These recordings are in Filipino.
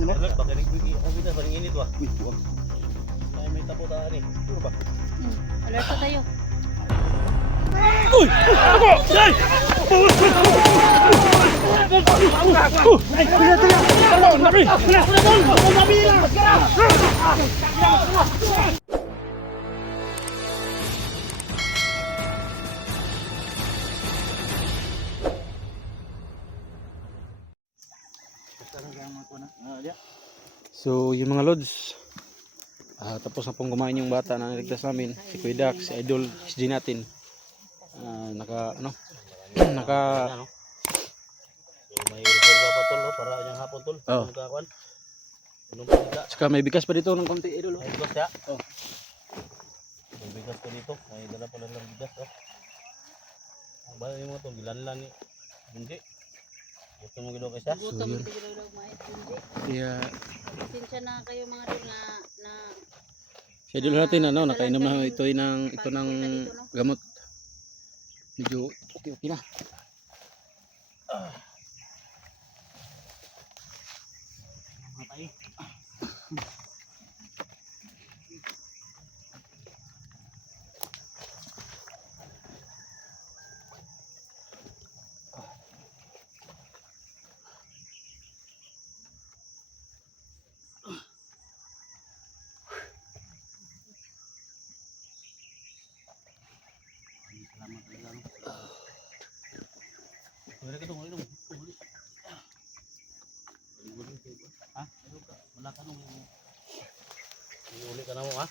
naman. Baka nagpipita pa rin init ba? Uy, buwan. May tapo-tahan eh. Sure ba? Alerto tayo. Uy! Ako! Ay! Ay! Nabi! So yung mga lods, tapos na pong kumain yung bata na niligtas namin, si Kuya Dax, si Idol, si G natin. Naka So may reserva pa tol, no? Para yung hapon tol. Oh. Nagkakuan. Anong pagka? Tsaka may bigas pa dito ng konti, Idol. May bigas ya? Oh. May bigas ko dito. May dala pala ng bigas. Oh. Ang bala yung mga tol, gilan lang eh. Hindi. Ito mo ginawa kasi. Gutom yun. hindi daw mais hindi. Kaya Pasensya na kayo mga dol na si Idol natin nakainom na ito ng gamot. Medyo okay na. Matay. Salamat talaga. Wala ka dong, ha? Meron ka. Wala ka dong. Uli ka na mo, ha?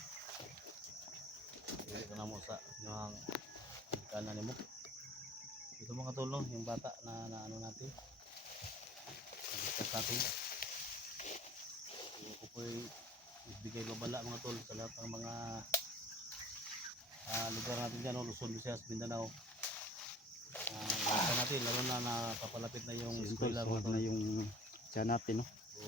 Uli ka na mo sa yung kanan mo. Ito mga tulong, yung bata na ano natin. Sa atin. Ako po ibigay babala mga tol sa lahat ng mga lugar natin dyan, Luzon, Visayas, Mindanao. Lahat natin, lalo na napapalapit na yung eskwela mga tol. Na yung siya natin, no? So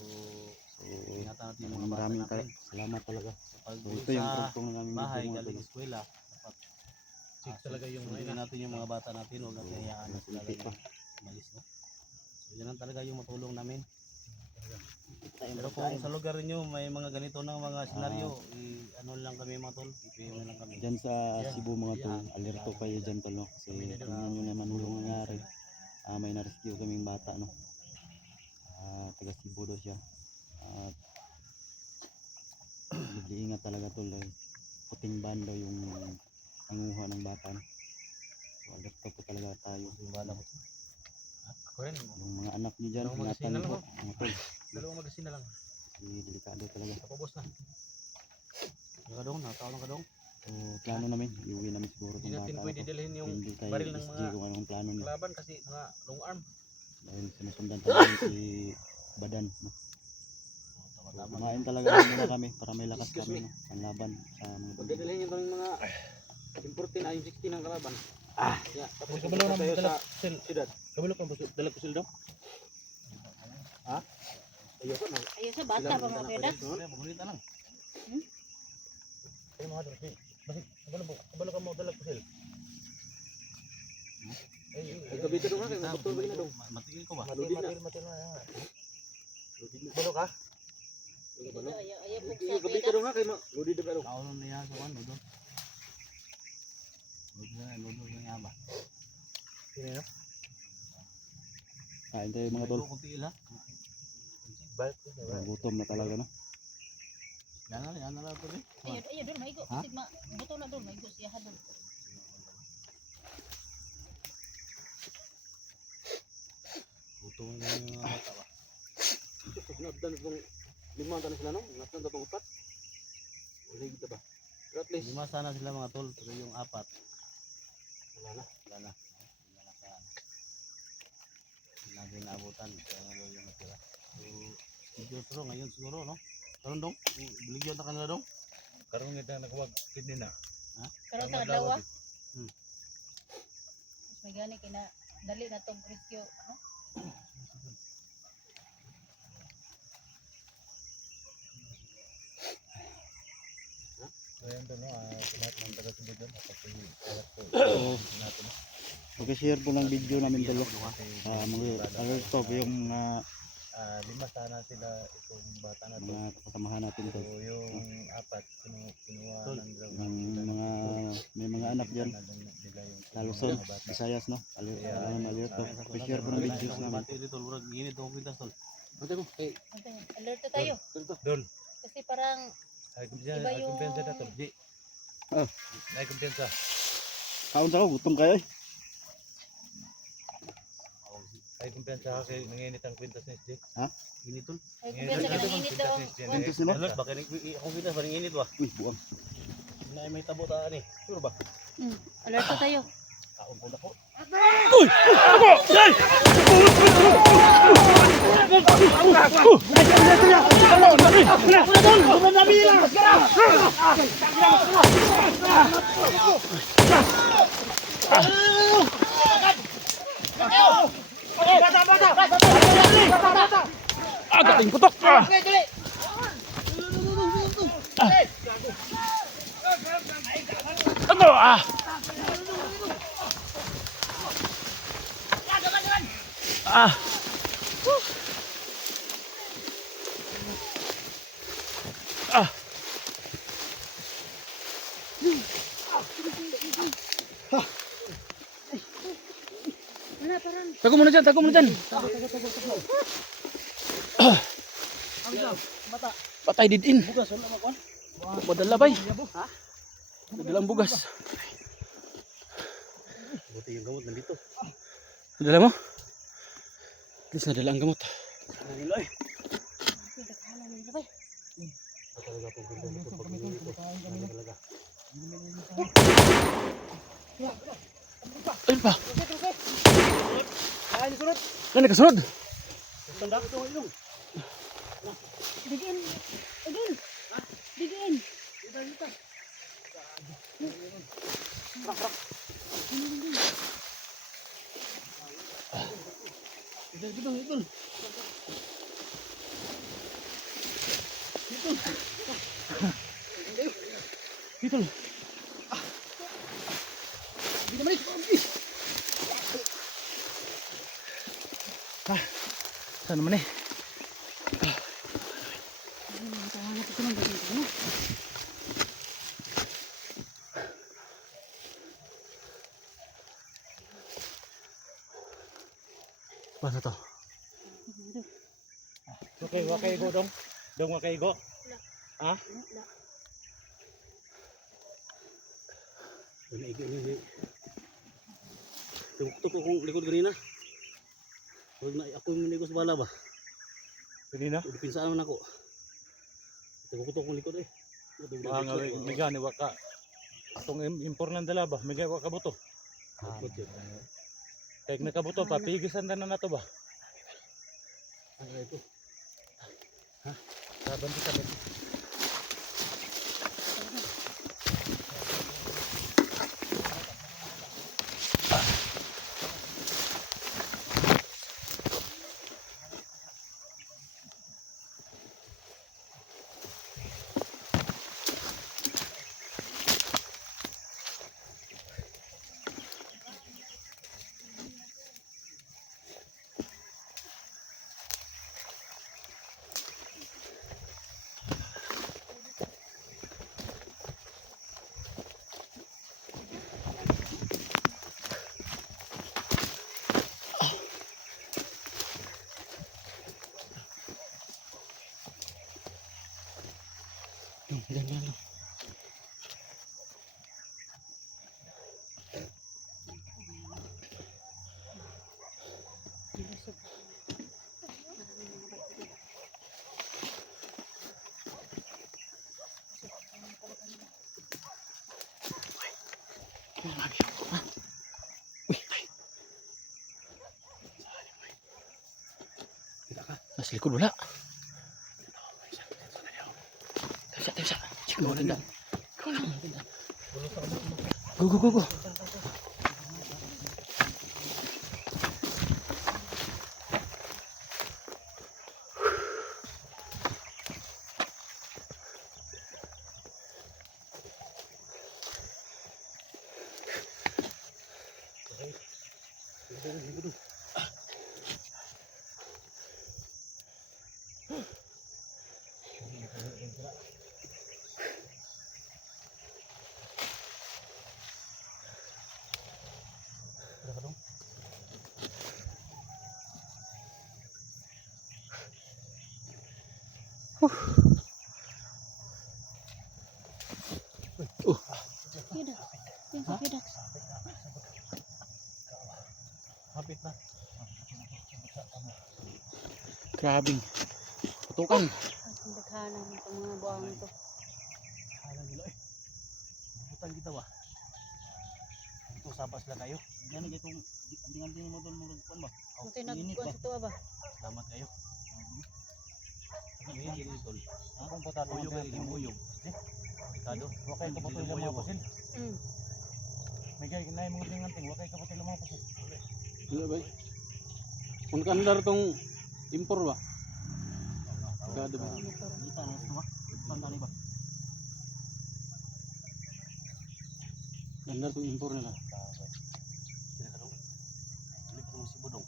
ingatan natin yung mga bata Maraming natin. salamat talaga. Pag Ito yung sa tungtong na namin bahay, dito, mga galing tol. eskwela, dapat check talaga yung sundin natin yung mga bata natin, huwag natin hayaan na sila Hindi pa. malis, no? So yan ang talaga yung matulong namin. Pero kung sa lugar niyo may mga ganito ng mga senaryo, ano lang kami mga tol, ipm lang kami. Dyan sa Cebu mga tol, alerto kayo dyan tol, no? Kasi tingnan nyo naman yung nangyari. May na-rescue kaming bata, no? Taga Cebu daw siya. At mag-iingat talaga tol, puting ban daw yung nanguha ng bata, no? So alerto po talaga tayo. Yung bala ko. Ako rin. Yung mga anak niyo dyan, Dalawang ingatan magasin na niyo po lang, mga tol. Dalawang magasin na lang. Kasi delikado talaga. Tapos na. Nakadong, nakataon kadong. So plano namin, iuwi namin siguro Hindi itong natin bata pwede ko. dalhin yung Hindi kay baril ng SG mga kung anong plano niya. laban kasi mga long arm. Dahil sinusundan talaga si Badan, no? So, Tama-tama. kumain talaga muna kami para may lakas Excuse kami, me. no? Panlaban sa mga Pagdadalhin niyo bang mga importin ay 16 ng kalaban. Yeah, tapos Kabalo na tayo dala sa siyudad. kabalo ka dala ko sila daw. Ayo ko na. Ayun sa bata pa mga peda. Magulita lang. Ay mga dala. Bakit kabalo ka mo dala ko sila. Ay kabito dong ha, kay motor ba dong? Matigil ko ba? Matil na. Kabalo ka? Ayun po Ay sa kabito peda. dong ha, kay ludi de pero. Kaulon niya sa wan do. Lodo niya ba? Sino no? kain tayo mga tol. Kunti ila. Balik. Gutom na talaga, no? Yan na lang to eh. Ayun dol maigo. Ha? Sigma buto na dol maigo siya dol. Buto mo yung mga bata ba? Nagdan itong 5 taon sila no? Nagdan itong 4. Wala kita ba? Pero at least 5 sana sila mga tol, pero yung 4 wala na. Wala na sa ano. Lagi naabutan, kaya nga daw yung natira. So, siguro ngayon siguro no? Karon dong, biligyan na kanila dong. Karon kita nagwag kidney na. Pero ta dawa. Hmm. Mas may gani kina dali na tong rescue, no? Ayan to no, lahat ng taga Cebu doon kapag Okay, share po ng video namin tol. Mga alerto yung lima sana sila itong bata na to. Mga kasamahan natin So to. yung apat kinuha ng May mga anak dyan. nila yung Sa Luzon, mga bata. Visayas, no? Alerto. I-share ko ng videos namin. Ante ko, eh, Alerto tayo. Dol. Kasi parang Ay Iba yung- kumpiyansa na to. Di. Oh. Ay kumpiyansa. Kaon sa ko, gutom kayo eh. Ay kumpiyansa ka kay nanginit ang kwintas ni SJ. Ha? Initol. ay kumpiyansa ka ng init daw. Kwintas ni mo? Baka akong kwintas pa init ba? Uy, buwang. Na may tabo ta ani. Sure ba? Alerto tayo. Kaon po na ko. Agating putok. Ano ah? Ah. Ah. Tago muna dyan, tago muna dyan. Ah. Patay didin. Padala bay. Padalang bugas. Buti yung gamot nandito. Nadala mo? At least nadala ang gamot. Nilay. Talaga po ganda nito pag nilito. Talaga. Ayun pa. Ano nakasunod? Tanda ko ilong. Digin. Digin. Digin. Idol. Idol. Saan naman eh? Paano to? Wakay go dong. Dong wakay go. Ha? Ini. Tuk kung likod kanina. Huwag na ako yung nigo sa bala ba? Kanina? Pinsaan naman ako. Tuk kung likod eh. Mga miga ni waka atong impornan dala ba miga waka buto kay nakabuto pa pigisan na nato ba Ano ito? saban kita ba Ganyan. Nasa likod wala. Tayo siya. Sige mo ganda. Go. Kuya Dax. Yan si Kuya Dax. Hapit na. Grabing. Putukan. Ang daghanan ng mga buwang ito. Alam nila eh. Butan kita ba? Ito sabas lang kayo. Yan ang itong anting-anting mo doon murag kuan ba? Ito yung nagkuhan sa tuwa ba? Salamat kayo. Ngayon dito tol. Kung patato uyog ay imuyog. Kado. Wa kay kapatoy lang mo pasin. May gay kinay mo tinganting wa kay kapatoy lang mo pasin. Wala ba? Kung kandar tong impor ba? Gado ba? Kita na sa ba? Pantani ba? Kandar tong impor nila. Sila ka dong. Sila ka dong si Budong.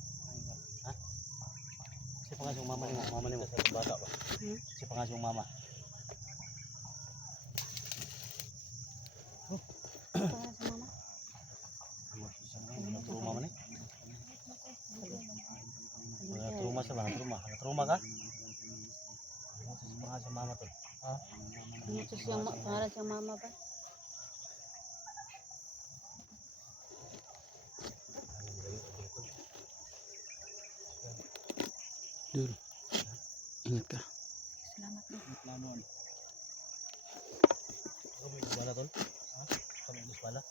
Ha? Si pangasong mama ni mo sa bata ba? Si pangasong mama. Pangalan sa mama? Naturuma man eh. Naturuma sa ba? Naturuma ka? Ano sa pangasong mama tol? Ito siyang pangalan siyang mama ba? Dul. Ingat ka. Salamat na. Planon. Kami bala tol? Ha? Kami bala?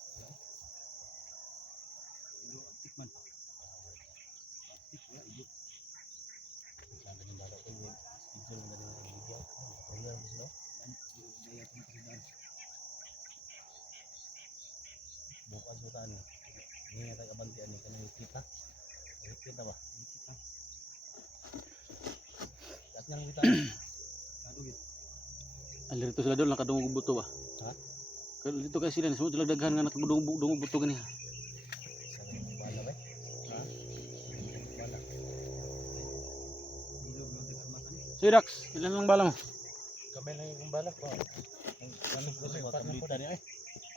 Tikman. Saan din bala ko yung schedule na din ang video. Kaya gusto. Daya tong kasidaan. Bukas mo taan. Hindi na tayo kabantian ni kanang kita. Kita ba? At nang kita. Kadugit. Alir to sila dol nakadungog buto ba? Ha? Kalau dito kasi sila semua sila daghan nga nakadungog buto gani. Sa kanang bala ba? Ha? Bala. Ilog lang tag armasan. So Dax, ilan lang bala mo? Kami lang yung bala ko. Ano ko rin kablita niya eh.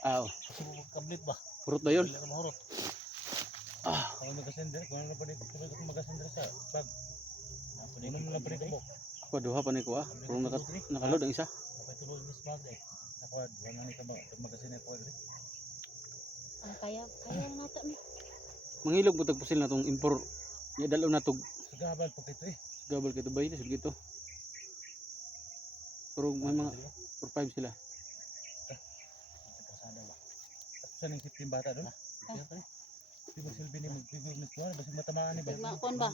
Ah, Kasi mo kablit ba? purot ba yun? Wala ka mahurot. Kung mag-sender, kung ano pa rin, kung mag-sender sa bag. Ano mo na pa rin kabok? Ako duha pa ni ko ah. Pero nakalod ang isa. Kapag tulog ni bag eh. Nakuha, wala ni ka mag-sender ko rin. Kaya nato ni. Mangilog butag pusil na tong impor. Nya dalaw na tog Sa gabal pag ito eh. gabal kay tubay na gito. Pero may mga 4-5 sila. Pasada ba? At saan yung 15 bata doon? Di ba silbi ni mag-figure ni Kuwan? Basta matamaan ni ba? Magmakon ba?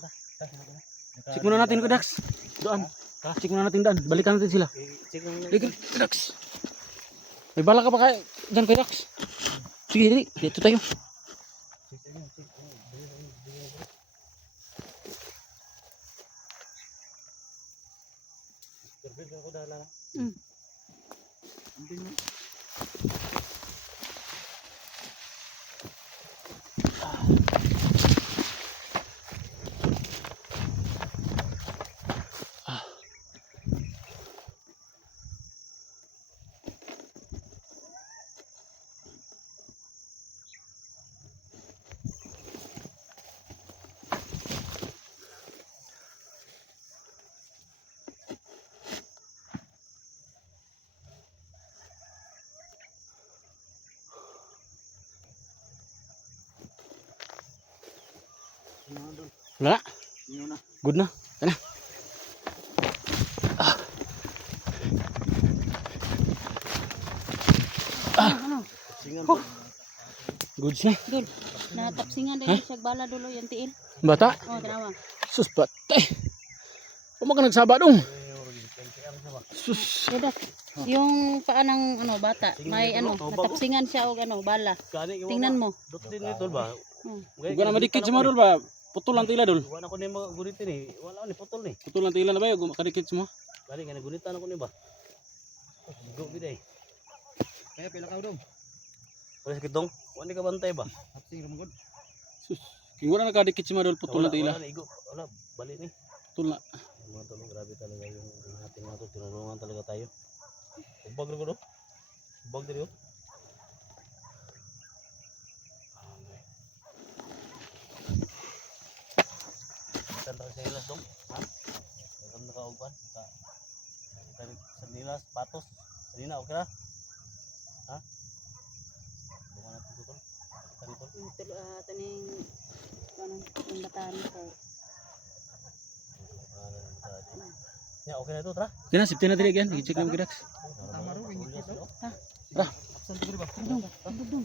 Check muna natin ko Dax. Doon. Check muna natin daan. Balikan natin sila. Check lang Ligan, Dax. May bala ka pa kay diyan kay Dax. Sige, dili. Dito tayo. Survey ko dala. Wala. Good na. Tara. Singan Oh. Good siya. Dul. Natapsingan din siya bala dulo yung tiil. Bata. Oh, tanawa. Sus batay. Puma ka nagsaba dong. Sus. Kuya Dax. Yung paa ng bata, may natapsingan siya og bala. Tingnan mo. Dot din ni tol ba? Huwag ka na madikit sa mga dol ba? Putol lang tila dol. Wala ko ni mga gunitin eh. Wala ni putol ni. Putol lang tila na ba yun? Kadikit mo. Kali nga nagunitan ako ni ba? Go biday. Kaya pila ka dong. Wala sakit dong. Wala ka bantay ba? Hapsing ramon. Sus. Kung wala nakadikit sa mga dol, putol lang tila. Wala na igo. Wala bali ni. Tula. Mga tol, grabe talaga yung ating mga tol. Tinulungan talaga tayo. Ubag rin ko no? Ubag din yun. Saan tayo sa ilas dong? Ha? Meron nakauban? Sa nilas, patos. Kanina, okay na? Ha? Bunga natin ito tol. Kita ni tol. Taning ano, yung bataan ko. Ya, okay na ito, tara. Kina safety na diri again. I-check lang Kuya Dax. Tama rin, Dudong.